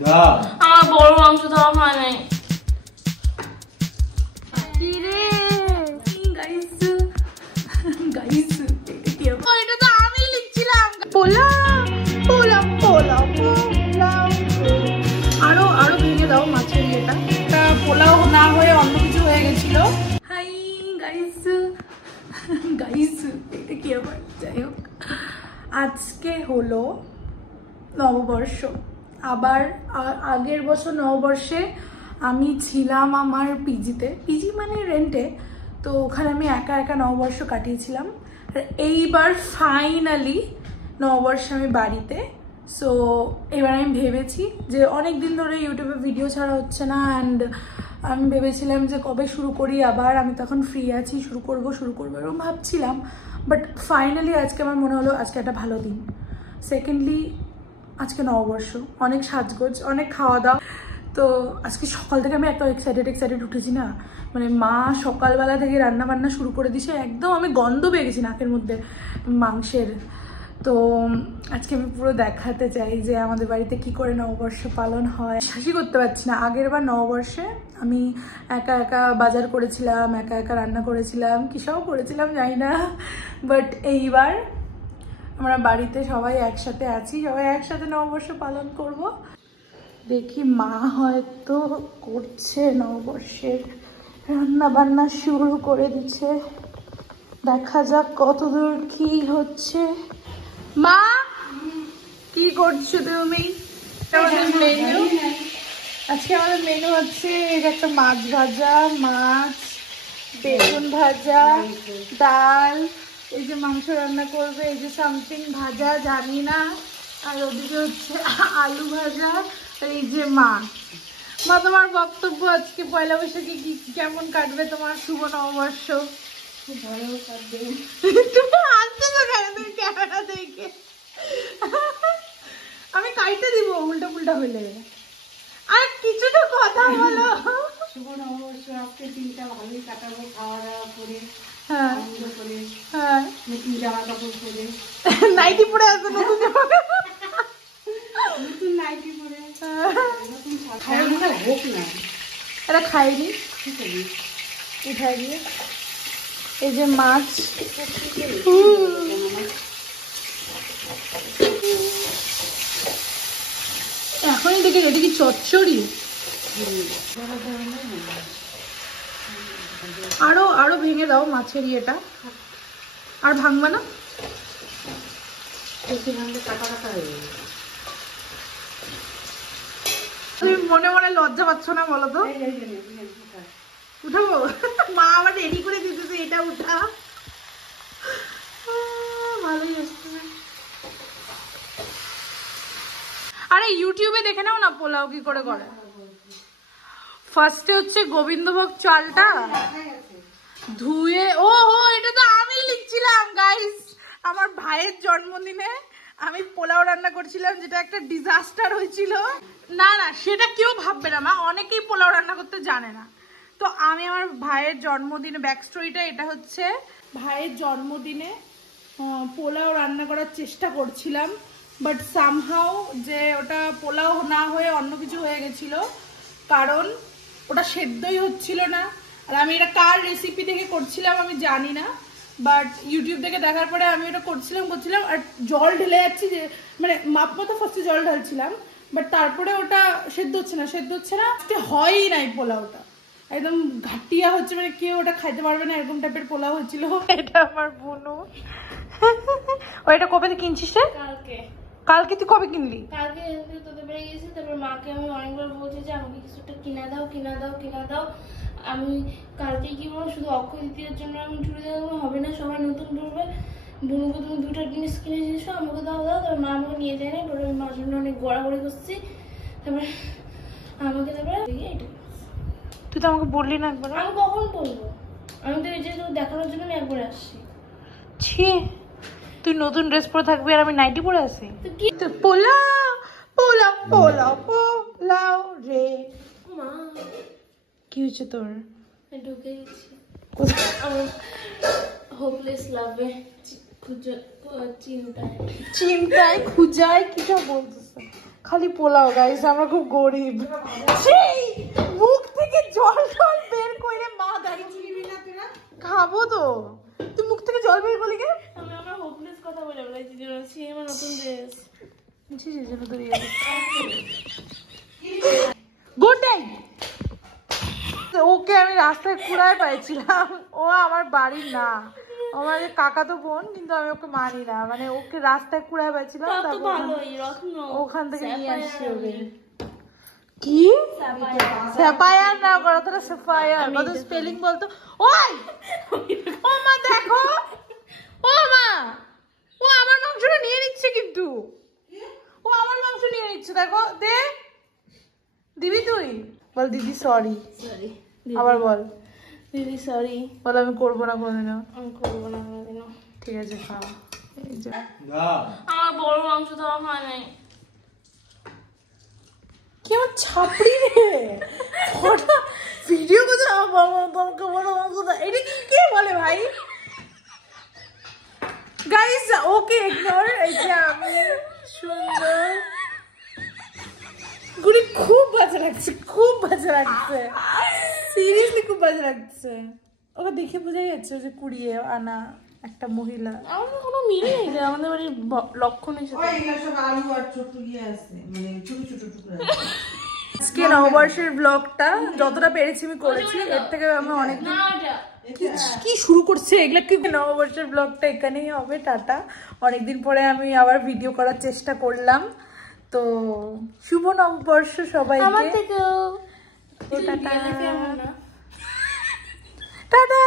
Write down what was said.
না আমার বড় মাংস খাওয়া হয় নাই। এটা তো আমি লিখছিলাম। আরো আরো ভেঙে দাও মাছের ইয়েটা। পোলাও না হয়ে অন্য কিছু হয়ে গেছিল। হাই গাইস গাইস, এটা কি আবার? যাই হোক, আজকে হলো নববর্ষ। আবার আগের বছর নববর্ষে আমি ছিলাম আমার পিজিতে, পিজি মানে রেন্টে, তো ওখানে আমি একা একা নববর্ষ কাটিয়েছিলাম। আর এইবার ফাইনালি নববর্ষে আমি বাড়িতে। সো এবার আমি ভেবেছি যে অনেক দিন ধরে ইউটিউবে ভিডিও ছাড়া হচ্ছে না, অ্যান্ড আমি ভেবেছিলাম যে কবে শুরু করি আবার, আমি তখন ফ্রি আছি, শুরু করবো এরকম ভাবছিলাম। বাট ফাইনালি আজকে আমার মনে হলো আজকে একটা ভালো দিন। সেকেন্ডলি আজকে নববর্ষ, অনেক সাজগোজ, অনেক খাওয়া দাওয়া। তো আজকে সকাল থেকে আমি এত এক্সাইটেড উঠেছি না, মানে মা সকালবেলা থেকে রান্না বান্না শুরু করে দিছে, একদম আমি গন্ধ পেয়ে গেছি নাকের মধ্যে মাংসের। তো আজকে আমি পুরো দেখাতে চাই যে আমাদের বাড়িতে কি করে নববর্ষ পালন হয়। বিশ্বাসই করতে পারছি না, আগের বার নববর্ষে আমি একা একা বাজার করেছিলাম, একা একা রান্না করেছিলাম, কি সব করেছিলাম জানি না। বাট এইবার আমরা বাড়িতে সবাই একসাথে আছি, সবাই একসাথে নববর্ষ পালন করব। দেখি মা হয়তো করছে নববর্ষের রান্না বান্না শুরু করে দিচ্ছে, দেখা যাক কতদূর কি হচ্ছে। মা কি করছো তুমি? মেনু আজকে আমাদের মেনু হচ্ছে একটা মাছ ভাজা, মাছ, বেগুন ভাজা, ডাল, এই যে মাংস রান্না করবে, এই যে সামথিং ভাজা জানি না, আর ওদিকে হচ্ছে আলু ভাজা, আর এই যে মা। তোমার বক্তব্য আজকে পয়লা বৈশাখে কি কেমন কাটবে তোমার শুভ নববর্ষ? খুব ভালো কাটবে। তুমি হাসছো তো কেন তুমি ক্যামেরা দেখে? আমি কাটতে দিব উল্টা পুল্টা হলে। আর কিছু তো কথা বলো। শুভ নববর্ষ, আজকে দিনটা ভালোই কাটাবো, খাওয়া দাওয়া করে, হ্যাঁ আনন্দ করে, হ্যাঁ, নতুন জামা কাপড় পরে, নাইটি পরে আসবে, নতুন নতুন নাইটি পরে, নতুন খাওয়া হোক না, এটা খাইনি উঠাই দিয়ে। এই যে মাছ, এখনই দেখে এটা কি চচ্চড়ি? আরো আরো ভেঙে দাও মাছের ইয়েটা। আর ভাঙবা না? তুমি মনে মনে লজ্জা পাচ্ছ না বলো তো? উঠাবো? মা আবার রেডি করে দিতেছে, এটা উঠা। ভালোই হচ্ছে। আরে ইউটিউবে দেখে নাও না পোলাও কি করে করে। ফার্স্টে হচ্ছে গোবিন্দভোগ চালটা ধুয়ে, ও এটা তো আমি লিখছিলাম গাইস। আমার ভাইয়ের জন্মদিনে আমি পোলাও রান্না করছিলাম, যেটা একটা ডিজাস্টার হয়েছিল। না না, সেটা কেউ ভাববে না মা, অনেকেই পোলাও রান্না করতে জানে না। তো আমি আমার ভাইয়ের জন্মদিনে, ব্যাক স্টোরিটা এটা হচ্ছে, ভাইয়ের জন্মদিনে পোলাও রান্না করার চেষ্টা করছিলাম, বাট সামহাউ যে ওটা পোলাও না হয়ে অন্য কিছু হয়ে গেছিল, কারণ ওটা সেদ্ধই হচ্ছিল না। আর আমি এটা কার রেসিপি থেকে করছিলাম আমি জানি না, বাট ইউটিউব থেকে দেখার পরে আমি ওটা করছিলাম, আর জল ঢেলে যাচ্ছি, যে মানে মাপ মতো ফার্স্টে জল ঢালছিলাম, বাট তারপরে ওটা সেদ্ধ হচ্ছে না, আজকে হয়ই নাই পোলাওটা, একদম ঘাটিয়া হচ্ছে, মানে কেউ ওটা খাইতে পারবে না এরকম টাইপের পোলাও হচ্ছিল। এটা আমার বোনও। ওইটা কবে কিনছিস রে? কালকে তুই কবে কিনলি? কালকে তোদের বেড়ে গেছি, তারপর মাকে আমি অনেকবার বলছি যে আমাকে কিছুটা কিনা দাও। আমি কালকে কি বলবো, শুধু অক্ষয় তৃতীয়ার জন্য আমি ঠুরে দেবো, হবে না, সবাই নতুন ঢুকবে, বোনকে তুমি দুটো জিনিস কিনে দিয়েছো, আমাকে দাও। তারপর মা আমাকে নিয়ে যায় না, তারপরে আমি মার জন্য অনেক গড়াগড়ি করছি, তারপরে আমাকে এটা। তুই তো আমাকে বললি না একবার। আমি কখন বলবো? আমি তো এই যে দেখানোর জন্য আমি একবার আসছি। ছি, তুই নতুন ড্রেস পরে থাকবি আর আমি নাইটি পরে আছি। পোলাও রে। মা কি হয়েছে তোর? ঢুকে গেছি আমার হোপলেস লাভে, চিন্তায় খুঁজায় কি সব বলতেছে। খালি পোলাও গাইস, আমরা খুব গরিব। সেই মুখ থেকে জল জল বের করে মা দাঁড়িয়ে না, তুই না খাবো তো, তুই মুখ থেকে জল বের করলি কে? আমি আমার হোপলেস কথা বলে বলেছি যে সে আমার নতুন ড্রেস। Good day. ওকে আমি রাস্তায় কুড়ায় পাইছিলাম, ও আমার বাড়ির না, আমার কাকা তো বোন, কিন্তু আমি ওকে মানি না, মানে ওকে রাস্তায় কুড়ায় পাইছিলাম, ওখান থেকে নিয়ে আসছি ওকে। কি স্যাফায়ার না করা, তাহলে স্যাফায়ার কত স্পেলিং বলতো? ওই ও মা দেখো, ও মা ও আমার মাংসটা নিয়ে নিচ্ছে, কিন্তু ও আমার মাংস নিয়ে নিচ্ছে, দেখো দে, দিবি তুই? বল দিদি সরি। সরি আবার বল দিদি সরি। বল আমি করবো না কোনোদিনও। আমি করবো না কোনোদিনও। ঠিক আছে খা। এই যে আমার বড় মাংস দেওয়া হয় নাই। কি আমার ছাপড়ি রে, ভিডিও করতে তোমাকে বড় মাংস দাও, এটা কি কে বলে ভাই? Guys okay ignore. এই যে আমি সুন্দর গুলি, খুব বাজে লাগছে, খুব বাজে লাগছে, সিরিয়াসলি খুব বাজে লাগছে। ওকে দেখে বোঝা যাচ্ছে যে কুড়িয়ে আনা একটা মহিলা। আমাদের কোনো মিল নেই যে আমাদের বাড়ির লক্ষণের সাথে। আজকে নববর্ষের ব্লগটা যতটা পেরেছি আমি করেছি, এর থেকে আমি অনেক কি শুরু করছে এগুলা কি। নববর্ষের ব্লগটা এখানেই হবে, টাটা। অনেকদিন পরে আমি আবার ভিডিও করার চেষ্টা করলাম, তো শুভ নববর্ষ সবাইকে। আমার থেকেও টাটা টাটা।